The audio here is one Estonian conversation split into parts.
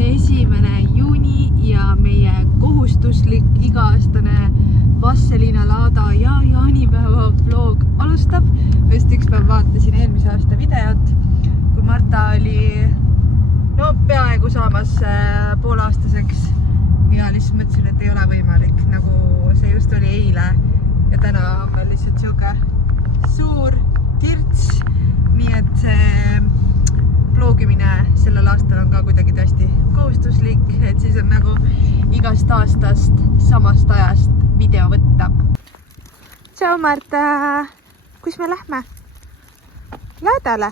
1. juuni ja meie kohustuslik iga-aastane Vastseliina laada ja jaanipäeva vlog alustab. Just üks päev vaatasin eelmise aasta videot, kui Marta oli peaaegu saamas poolaastaseks ja lihtsalt mõtlesin, et ei ole võimalik, nagu see just oli eile ja täna on meil lihtsalt siuke suur tirts, nii et see vlogimine sellel aastal on ka kuidagi tõesti kohustuslik, et siis on nagu igast aastast samast ajast video võtta. Tšau Marta! Kus me lähme? Laadale?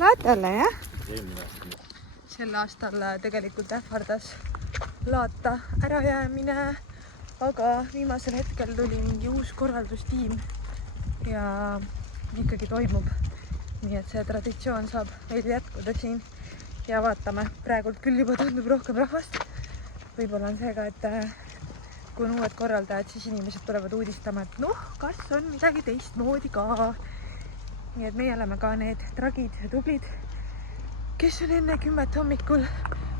Laadale, jah? Sel aastal tegelikult ähvardas laata ärajäämine, aga viimasel hetkel tuli mingi uus korraldustiim ja ikkagi toimub. Nii et see traditsioon saab meil jätkuda siin ja vaatame. Praegult küll juba tundub rohkem rahvast. Võib-olla on see ka, et kui on uued korraldajad, siis inimesed tulevad uudistama, et kas on midagi teistmoodi ka. Nii et meie oleme ka need tragid ja tublid, kes on enne 10 hommikul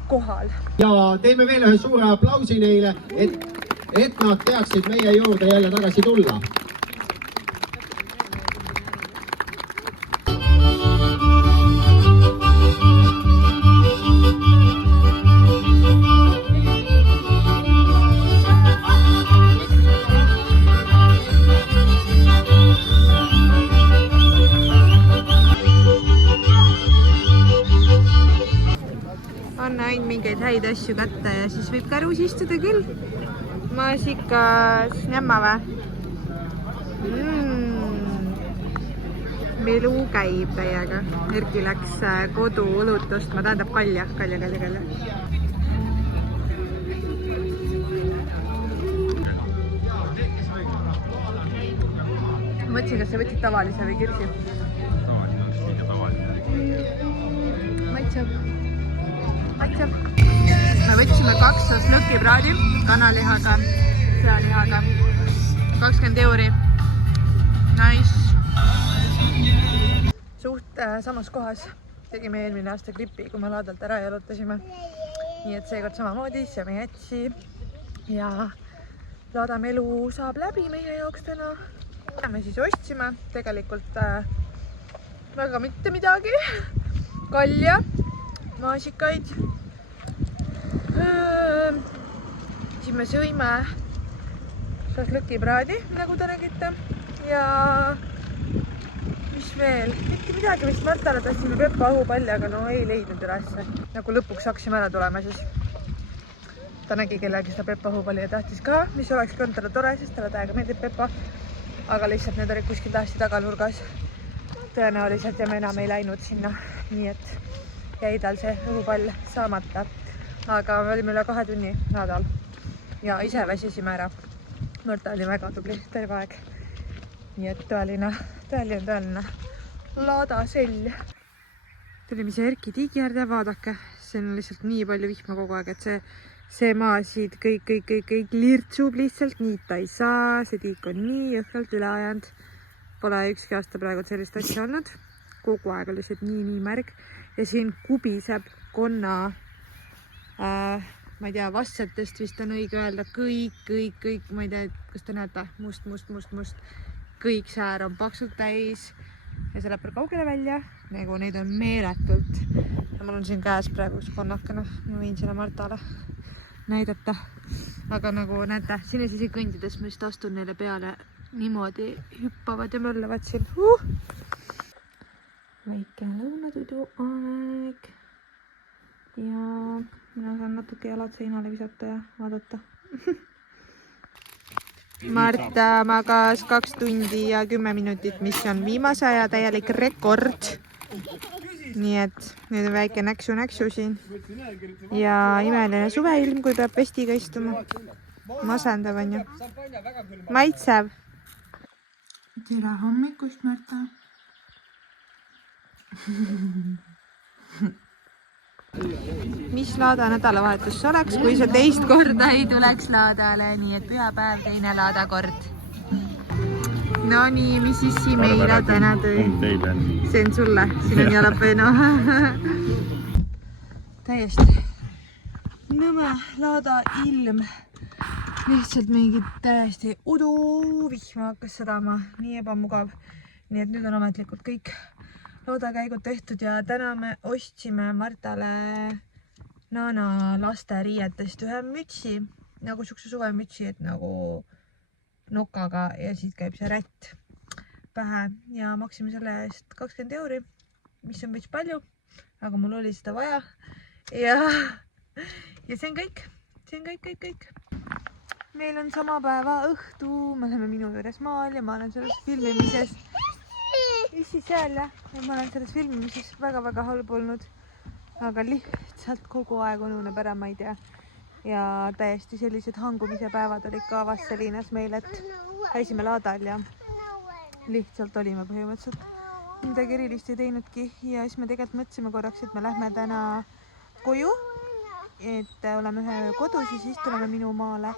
kohal. Ja teeme veel ühe suure aplausi neile, et nad teaksid meie juurde jälle tagasi tulla. Anna ain mingeid häid asju kätte ja siis võib kärus istuda küll. Maasikas nämma või? Melu käib täiega. Erki läks kodu õlut ostma, tähendab kalja. Ma mõtlesin, kas sa võtsid tavalise või kirsi? Tavaline on kõige tavaline. Maitseb. Me võtsime 2 slõkipraadi kanalihaga, sealihaga, 20 €. Nice. Suht samas kohas tegime eelmine aasta klipi, kui me laadalt ära jalutasime. Nii et seekord samamoodi, sööme jätsi ja laadame elu saab läbi meie jaoks täna. Me siis ostsime tegelikult väga mitte midagi. Kalja, maasikaid. Siis me sõime šašlõkipraadi, nagu te nägite. Ja mis veel? Mitte midagi, mis Martale tahtsime Peppa õhupalle, aga ei leidnud ülesse. Nagu lõpuks hakkasime ära tulema, siis ta nägi kellegi seda Peppa õhupalli ja tahtis ka, mis oleks olnud talle tore, sest talle täiega meeldib Peppa. Aga lihtsalt need olid kuskil tähesti taganurgas. Tõenäoliselt ja me enam ei läinud sinna, nii et jäi tal see õhupall saamata. Aga me olime üle 2 tunni laadal ja ise väsisime ära. Marta oli väga tubli terve aeg. Nii et tõeline laadasell. Tulime see Erki tiigi äärde, vaadake. See on lihtsalt nii palju vihma kogu aeg, et see maa siit kõik lirtsub lihtsalt. Niita ei saa, see tiik on nii jõhvalt üle ajanud. Pole ükski aasta praegu sellist asja olnud. Kogu aeg on lihtsalt nii märg. Ja siin kubiseb konna ma ei tea, vastsetest vist on õige öelda, kõik, ma ei tea, kas te näete, must, kõik säär on paksult täis ja see läheb kaugele välja, nagu neid on meeletult ja mul on siin käes praegu üks konnakene, ma võin selle Martale näidata, aga nagu näete, siin siis kõndides ma just astun neile peale, niimoodi hüppavad ja möllavad siin. Väike lõunatudu aeg ja mina saan natuke jalad seinale visata ja vaadata. Marta magas 2 tundi ja 10 minutit, mis on viimase aja täielik rekord. Nii et nüüd on väike näksu siin. Ja imeline suveilm, kui peab vestiga istuma. Masendav on ju. Maitsev. Tere hommikust, Marta. Mis laada nädalavahetus oleks, kui see teist korda ei tuleks laadale, nii et pühapäev, teine laadakord. No nii, mis siis meile täna tõi? See on sulle, siin on jalapeno. täiesti nõme laada ilm. Lihtsalt mingit täiesti uduvihma hakkas sadama, nii ebamugav. Nii et nüüd on ametlikult kõik laudakäigud tehtud ja täna me ostsime Martale Nana lasteriietest ühe mütsi, nagu siukse suvemütsi, et nagu nokaga ja siis käib see rätt pähe ja maksime selle eest 20 €, mis on veits palju, aga mul oli seda vaja ja see on kõik, kõik. Meil on sama päeva õhtu, me oleme minu juures maal ja ma olen selles filmimises. Issi seal jah, ma olen selles filmimises väga-väga halb olnud, aga lihtsalt kogu aeg ununeb ära, ma ei tea. Ja täiesti sellised hangumise päevad olid ka Vasseliinas meil, et käisime laadal ja lihtsalt olime põhimõtteliselt midagi erilist ei teinudki ja siis me tegelikult mõtlesime korraks, et me lähme täna koju, et oleme ühe öö kodus ja siis tuleme minu maale.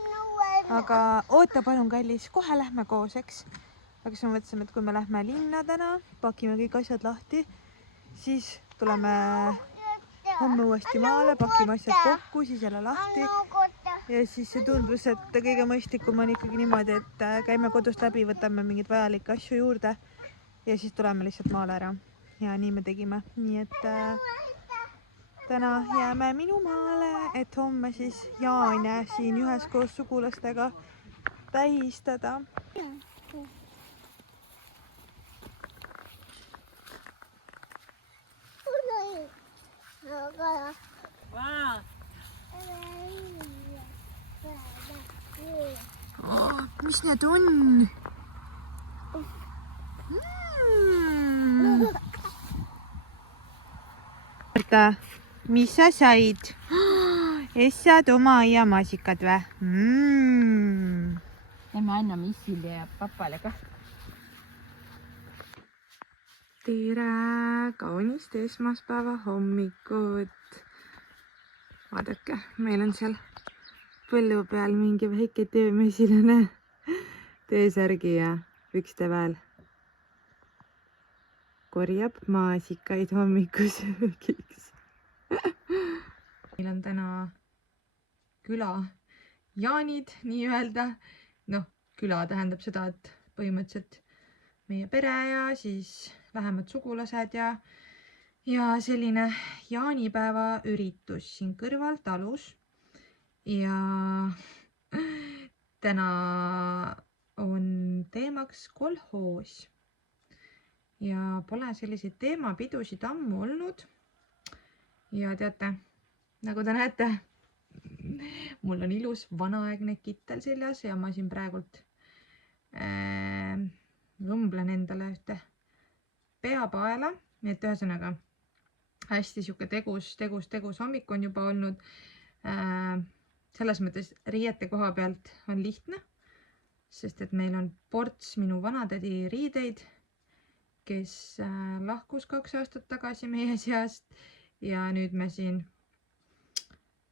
Aga oota palun kallis, kohe lähme koos, eks? Aga siis me mõtlesime, et kui me lähme linna täna, pakime kõik asjad lahti, siis tuleme homme uuesti maale, pakime asjad kokku, siis jälle lahti. Ja siis see tundus, et kõige mõistlikum on ikkagi niimoodi, et käime kodust läbi, võtame mingeid vajalikke asju juurde ja siis tuleme lihtsalt maale ära. Ja nii me tegime. Nii et täna jääme minu maale, et homme siis jaane siin üheskoos sugulastega tähistada. Oh, mis need on? Marta, mis sa said? Essad oma aiamaasikad või? Ja me anname Issile ja papale ka. Tere, kaunist esmaspäeva hommikut. Vaadake, meil on seal põllu peal mingi väike töömesilane töösärgi ja pükste peal. Korjab maasikaid hommikusöögiks. Meil on täna küla jaanid nii-öelda. Noh, küla tähendab seda, et põhimõtteliselt meie pere ja siis vähemad sugulased ja selline jaanipäeva üritus siin kõrval talus. Ja täna on teemaks kolhoos. Ja pole selliseid teemapidusid ammu olnud. Ja teate, nagu te näete, mul on ilus vanaaegne kittel seljas ja ma siin praegult õmblen endale ühte peapaela. Nii et ühesõnaga hästi siuke tegus hommik on juba olnud. Selles mõttes riiete koha pealt on lihtne, sest et meil on ports minu vanatädi riideid, kes lahkus 2 aastat tagasi meie seast ja nüüd me siin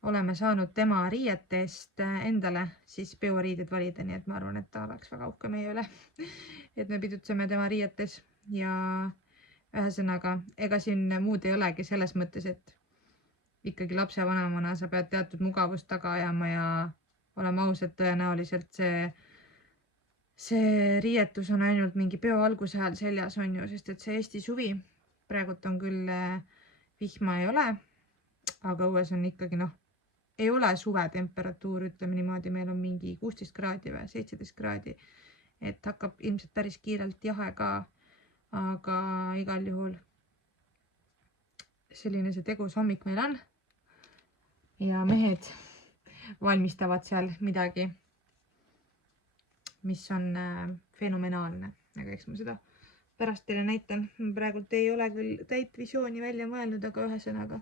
oleme saanud tema riietest endale siis peoriided valida, nii et ma arvan, et ta oleks väga uhke meie üle, et me pidutseme tema riietes ja ühesõnaga, ega siin muud ei olegi selles mõttes, et ikkagi lapsevanemana sa pead teatud mugavust taga ajama ja olema ausad, tõenäoliselt see riietus on ainult mingi peo alguse ajal seljas on ju, sest et see Eesti suvi praegult on küll vihma ei ole, aga õues on ikkagi ei ole suvetemperatuur, ütleme niimoodi, meil on mingi 16 kraadi või 17 kraadi, et hakkab ilmselt päris kiirelt jahe ka, aga igal juhul selline see tegus hommik meil on ja mehed valmistavad seal midagi, mis on fenomenaalne, aga eks ma seda pärast teile näitan. Praegult ei ole küll täit visiooni välja mõelnud, aga ühesõnaga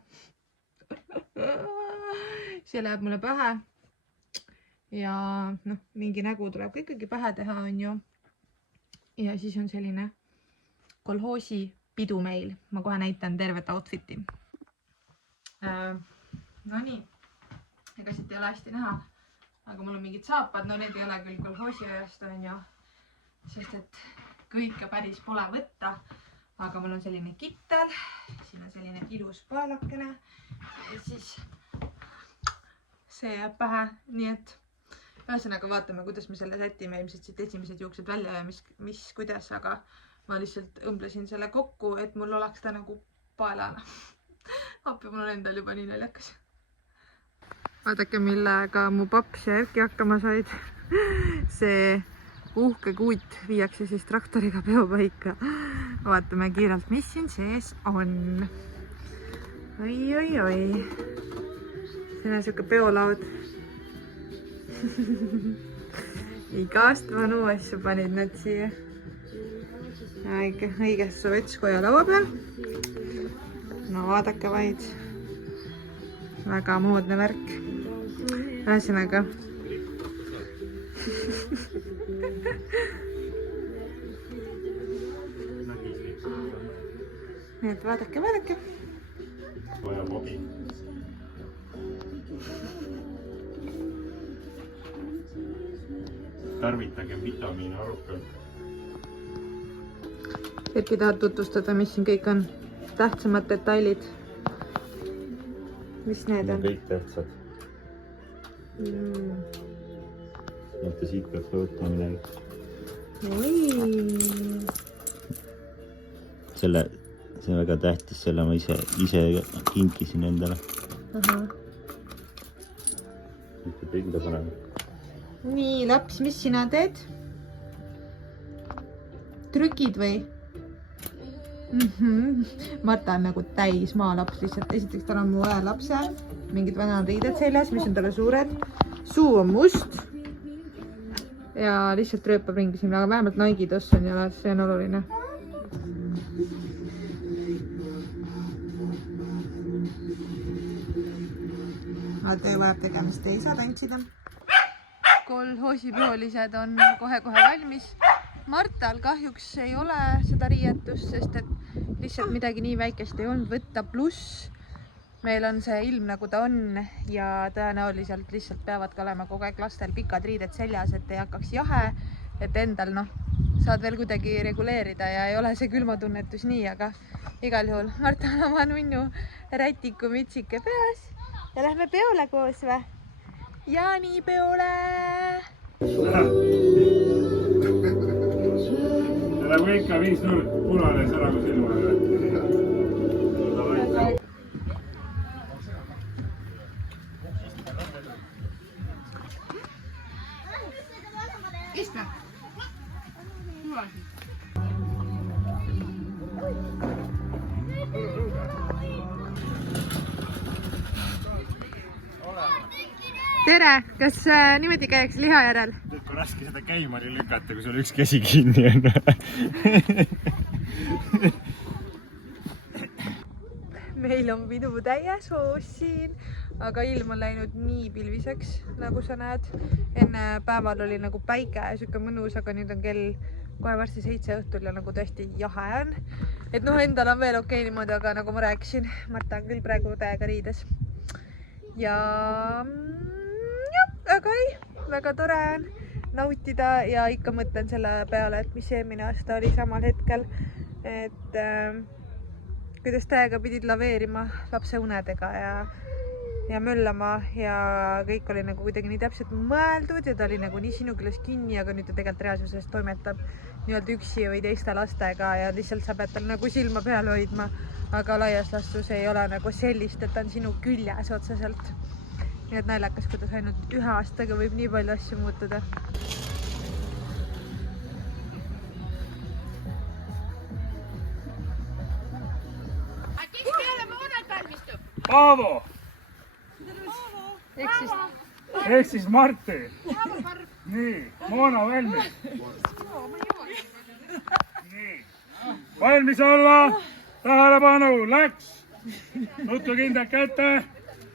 see läheb mulle pähe ja mingi nägu tuleb ka ikkagi pähe teha, on ju. Ja siis on selline kolhoosi pidu meil. Ma kohe näitan tervet outfiti. No nii, ega siit ei ole hästi näha, aga mul on mingid saapad, need ei ole küll kolhoosi ajast, on ju, sest et kõike päris pole võtta, aga mul on selline kittel, siin on selline ilus paelakene ja siis see jääb pähe, nii et ühesõnaga vaatame, kuidas me selle sätime, ilmselt siit esimesed juuksed välja ja mis kuidas, aga ma lihtsalt õmblesin selle kokku, et mul oleks ta nagu paelana. Appi, mul on endal juba nii naljakas. Vaadake, millega mu paps ja Erki hakkama said. See uhke kuut viiakse siis traktoriga peopaika. Vaatame kiirelt, mis siin sees on. Oi. Siin on siuke peolaud. Igast vanu asju panid nad siia. Õigest vetskoja laua peal. No vaadake vaid. Väga moodne värk. Ühesõnaga. Nii et vaadake. Vaja mobi. Tarvitage vitamiine arukalt. Erki tahad tutvustada, mis siin kõik on? Tähtsamad detailid. Mis need on? Kõik tähtsad. Mõtte siit peaks võtma midagi. See on väga tähtis, selle ma ise kinkisin endale. Mitte pilda panema. Nii, laps, mis sina teed? Trükid või? Marta on nagu täis maalaps lihtsalt. Esiteks tal on mu ühe lapse, mingid vanad riided seljas, mis on talle suured. Suu on must ja lihtsalt rööpab ringi siin, aga vähemalt Nike'dos on ja see on oluline. Vaata ju vajab tegemist, ei saa tantsida. Kolhoosipeolised on kohe valmis. Martal kahjuks ei ole seda riietust, sest et lihtsalt midagi nii väikest ei olnud võtta, pluss meil on see ilm nagu ta on ja tõenäoliselt lihtsalt peavad ka olema kogu aeg lastel pikad riided seljas, et ei hakkaks jahe, et endal saad veel kuidagi reguleerida ja ei ole see külmatunnetus nii, aga igal juhul Martal oma nunnu rätiku mütsike peas ja lähme peole koos või? Jaanipeole! Nagu ikka 5-0 punane säragu silma. Ista! Tere! Kas niimoodi käiks liha järel? Kui raske seda käimani lükata, kui sul üks käsi kinni on. Meil on pidu täies hoos siin, aga ilm on läinud nii pilviseks, nagu sa näed. Enne päeval oli nagu päike ja siuke mõnus, aga nüüd on kell kohe varsti 7 õhtul ja nagu tõesti jahe on. Et endal on veel okei niimoodi, aga nagu ma rääkisin, Marta on küll praegu täiega riides. Ja aga ei, väga tore on nautida ja ikka mõtlen selle peale, et mis eelmine aasta oli samal hetkel, et kuidas täiega pidid laveerima lapse unedega ja möllama ja kõik oli nagu kuidagi nii täpselt mõeldud ja ta oli nagu nii sinu küljes kinni, aga nüüd ta tegelikult reaalsuses toimetab nii-öelda üksi või teiste lastega ja lihtsalt sa pead tal nagu silma peal hoidma, aga laias laastus ei ole nagu sellist, et ta on sinu küljes otseselt. Nii et naljakas, kuidas ainult ühe aastaga võib nii palju asju muutuda. Paavo! Ehk siis Marti. Nii, Moona valmis. Nii, valmis olla. Tähelepanu, läks. Nutukindad kätte.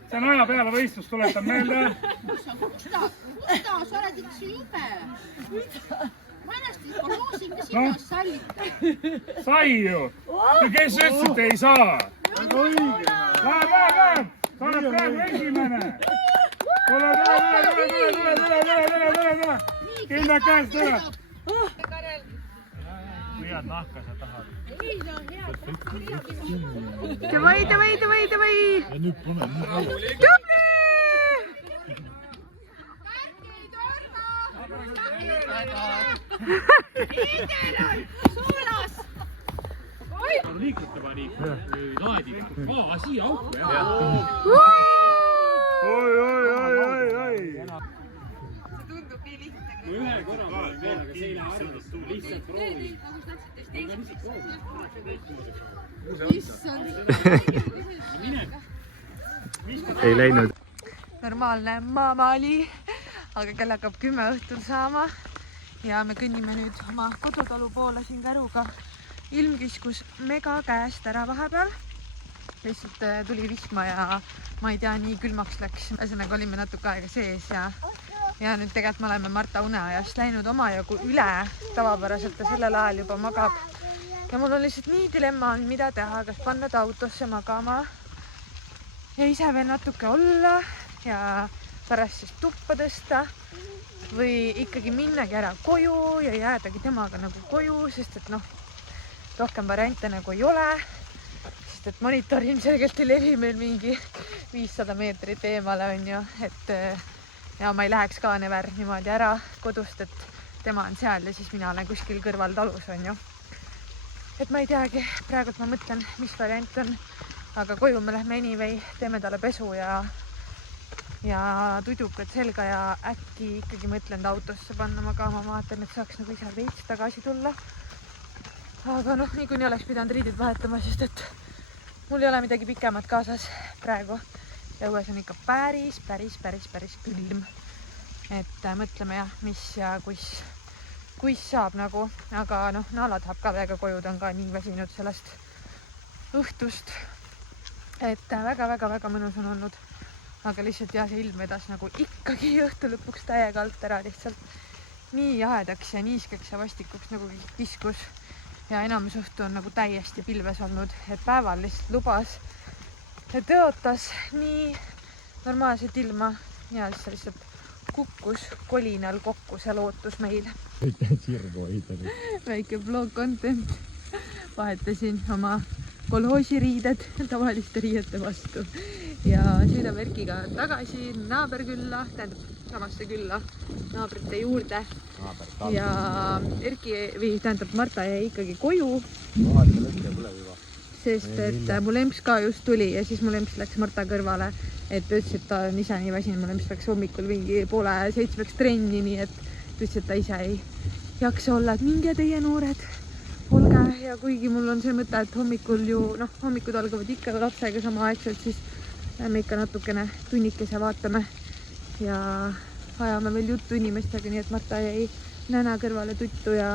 See on aja peale võistlus, tuletan meelde. Gustav, sa oled üks jube. Ma ennast koloosin, mis ilmas sallita. Sai ju. Kes ütles, et ei saa? Väga õige. Läheb. Sa oled praegu esimene. Tule. Kindad käest, tule. head nahka sa tahad. Davai. Ja nüüd pane nii. Tubli! liikutama nii laadi siia auku Tundub nii lihtne. ühe korra aga see ei lähe arvestama, lihtsalt proovi. ei läinud. Normaalne maamaali, aga kell hakkab 10 õhtul saama ja me kõnnime nüüd oma kodutalu poole siin Käruga. Ilm kiskus mega käest ära vahepeal. Lihtsalt tuli vihma ja ma ei tea, nii külmaks läks. Ühesõnaga olime natuke aega sees ja nüüd tegelikult me oleme Marta uneajast läinud omajagu üle. Tavapäraselt ta sellel ajal juba magab. Ja mul on lihtsalt nii dilemma on, mida teha, kas panna ta autosse magama ja ise veel natuke olla ja pärast siis tuppa tõsta või ikkagi minnagi ära koju ja jäädagi temaga nagu koju, sest et noh, rohkem variante nagu ei ole, sest et monitor ilmselgelt ei levi meil mingi 500 meetrit eemale on ju, et ja ma ei läheks ka never niimoodi ära kodust, et tema on seal ja siis mina olen kuskil kõrval talus on ju. Et ma ei teagi, praegult ma mõtlen, mis variant on, aga koju me lähme anyway, teeme talle pesu ja tudukad selga ja äkki ikkagi mõtlen ta autosse panna magama, ma vaatan, et saaks nagu ise veits tagasi tulla. Aga noh, niikuinii oleks pidanud riidid vahetama, sest et mul ei ole midagi pikemat kaasas praegu. Ja õues on ikka päris külm. Et mõtleme jah, mis ja kuis saab nagu, aga noh, Naala tahab ka väga koju, ta on ka nii väsinud sellest õhtust. Et väga mõnus on olnud. Aga lihtsalt jah, see ilm vedas nagu ikkagi õhtu lõpuks täiega alt ära lihtsalt nii jahedaks ja niiskeks ja vastikuks nagu kiskus. Ja enamus õhtu on nagu täiesti pilves olnud, et päeval lihtsalt lubas ja tõotas nii normaalset ilma ja siis lihtsalt kukkus kolinal kokku see lootus meil. Väike vlog content. Vahetasin oma kolhoosiriided tavaliste riiete vastu ja sõidame Erkiga tagasi naaberkülla, tähendab samasse külla naabrite juurde ja Erki või tähendab Marta jäi ikkagi koju, sest et mul emps ka just tuli ja siis mul emps läks Marta kõrvale, et ütles, et ta on ise nii väsinud, mul emps läks hommikul mingi 6:30 trenni, nii et ütles, et ta ise ei jaksa olla, et minge teie noored olge ja kuigi mul on see mõte, et hommikul ju, noh, hommikud algavad ikka lapsega samaaegselt, siis lähme ikka natukene tunnikese vaatame ja ajame veel juttu inimestega, nii et Marta jäi näna kõrvale tuttu ja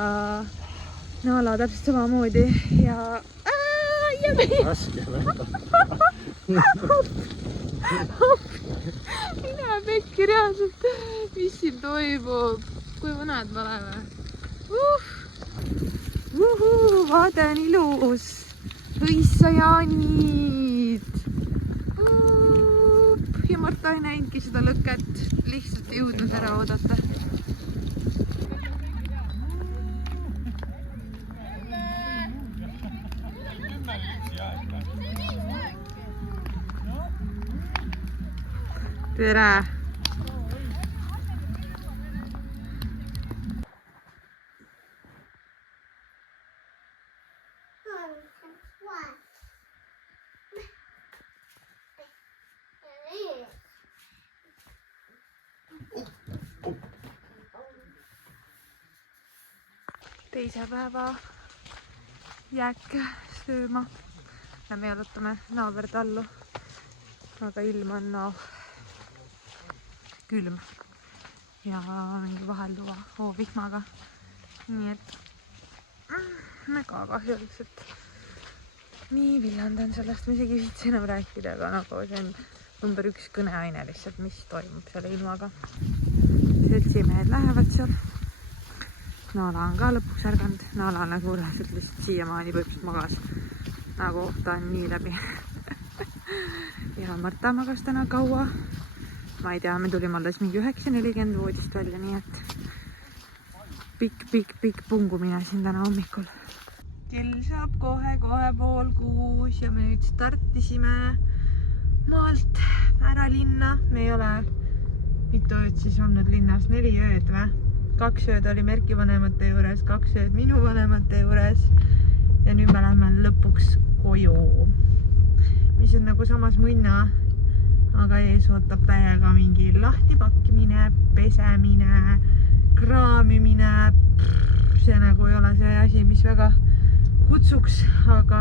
Naala täpselt samamoodi ja mine pekki reaalselt, mis siin toimub, kui vanad me oleme. Vaade on ilus, õissa jaanid ja Marta ei näinudki seda lõket, lihtsalt ei jõudnud ära oodata. Tere! Teise päeva jääke sööma. Me jalutame naabertallu, aga ilm on külm ja mingi vahelduva hoovihmaga. Nii et mega kahju lihtsalt. Nii villandan sellest, ma isegi viitsi enam rääkida, aga nagu see on number 1 kõneaine lihtsalt, mis toimub selle ilmaga. Seltsimehed lähevad seal. Naala on ka lõpuks ärganud. Naala on nagu lihtsalt siiamaani põhimõtteliselt magas. Nagu ta on nii läbi. Ja Marta magas täna kaua. Ma ei tea, me tulime alles mingi 9:40 voodist välja, nii et pikk pungumine siin täna hommikul. kell saab kohe 5:30 ja me nüüd startisime maalt ära linna. Me ei ole mitu ööd siis olnud linnas, 4 ööd või? 2 ööd oli Merki vanemate juures, 2 ööd minu vanemate juures ja nüüd me lähme lõpuks koju, mis on nagu samas mõnna, aga ees ootab täiega mingi lahtipakkimine, pesemine, kraamimine. See nagu ei ole see asi, mis väga kutsuks, aga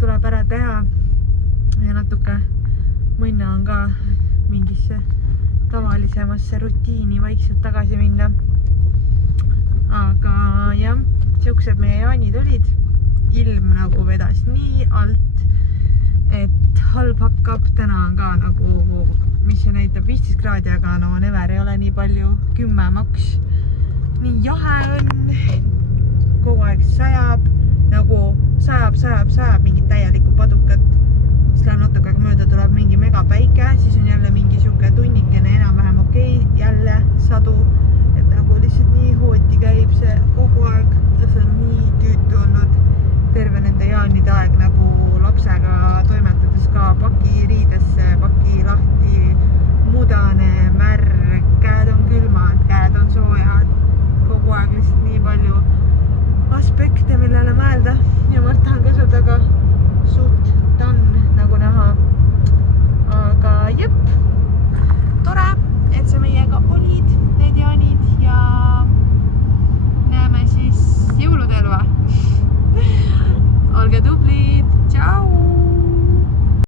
tuleb ära teha ja natuke mõnna on ka mingisse tavalisemasse rutiini vaikselt tagasi minna. Aga jah, siuksed meie jaanid olid. Ilm nagu vedas nii alt, et halb hakkab. Täna on ka nagu, mis see näitab 15 kraadi, aga no never ei ole nii palju, 10 maks. Nii jahe on, kogu aeg sajab, nagu sajab, mingi täielik